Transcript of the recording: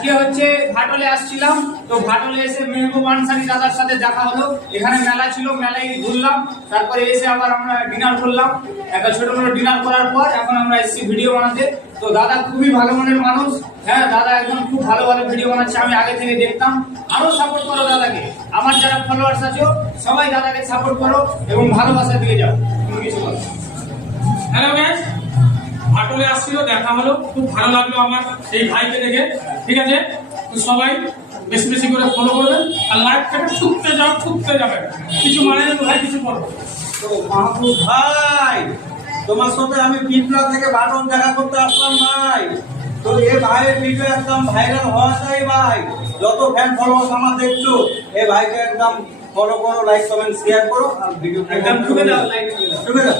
আজকে হচ্ছে ঘাটলে আসছিলাম, তো ঘাটলে এসে মেহবুব আনসারী দাদার সাথে দেখা হলো। এখানে মেলা ছিল, মেলায় ঘুরলাম, তারপরে এসে আবার আমরা ডিনার করলাম। একটা ছোট ছোট ডিনার করার পর এখন আমরা এসেছি ভিডিও বানাতে। তো দাদা খুবই ভালো মনের মানুষ, হ্যাঁ দাদা একদম খুব ভালো ভালো ভিডিও বানাচ্ছে, আমি আগে থেকে দেখতাম। আরো সাপোর্ট করো দাদাকে, আমার যারা ফলোয়ার্স আছে সবাই দাদাকে সাপোর্ট করো এবং ভালোবাসা দিয়ে যাও। তুমি কিছু বলো। হ্যালো গাইস, ঘাটলে আসছিল, দেখা হলো, খুব ভালো লাগলো আমার এই ভাইকে দেখে। ঠিক আছে, তো সবাই বেশি বেশি করে ফলো করবেন আর লাইভটাকে ছুটতে যাবেন। কিছু মানে ভাই কিছু করো। তো মাহবুব ভাই, তোমার সাথে আমি পিপলা থেকে বাটন দেখা করতে আসলাম ভাই। তো এই ভাইয়ের ভিডিও একদম ভাইরাল হওয়া চাই ভাই। যত ফ্যান ফলোয়ার্স আমার দেখছো, এই ভাইকে একদম ফলো করো, লাইক কমেন্ট শেয়ার করো আর ভিডিও একদম ঢুকে দাও, লাইক ঢুকে দাও। ঢুকে দাও।